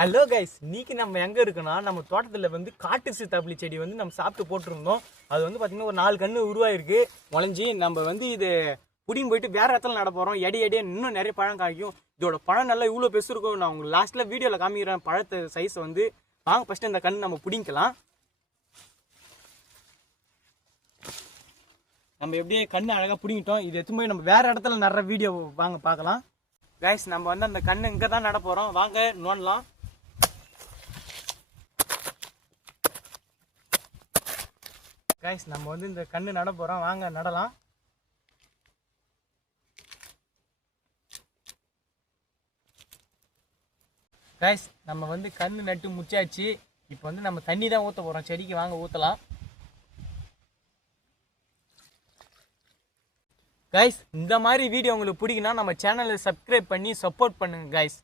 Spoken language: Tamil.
ஹலோ கைஸ், இன்னைக்கு நம்ம எங்க இருக்கோம்னா நம்ம தோட்டத்துல காட்டு சீத்தாப்பழி செடி நம்ம சாப்பிட்டு போட்டிருந்தோம். அது பாத்தீங்கன்னா ஒரு 4 கன்று உருவாயிருக்கு முளைஞ்சி. நம்ம இது புடியும் போயிட்டு வேற இடத்துல நட போறோம். எடையே இன்னும் நிறைய பழம் காய்க்கும். இதோட பழம் நல்லா இவ்வளவு பெருசு இருக்கும். நான் உங்களுக்கு லாஸ்ட்ல வீடியோல காமிக்கிறேன் பழத்தை சைஸ். வாங்க ஃபர்ஸ்ட் இந்த கன்று நம்ம பிடிக்கலாம். நம்ம எப்படியே கண்ணு அழகா பிடிங்கிட்டோம். இது எத்தும் போய் நம்ம வேற இடத்துல நடுற வீடியோ வாங்க பார்க்கலாம். கைஸ், நம்ம அந்த கண்ணு இங்க தான் நட போறோம். வாங்க நோண்டலாம். கைஸ், நம்ம இந்த கண்ணு நட போறோம். வாங்க நடலாம். கைஸ், நம்ம கண்ணு நட்டு முச்சாச்சு. இப்போ நம்ம தண்ணி தான் ஊற்ற போறோம் செடிக்கு. வாங்க ஊற்றலாம். கைஸ், இந்த மாதிரி வீடியோ உங்களுக்கு பிடிக்குன்னா நம்ம சேனலை சப்ஸ்கிரைப் பண்ணி சப்போர்ட் பண்ணுங்க கைஸ்.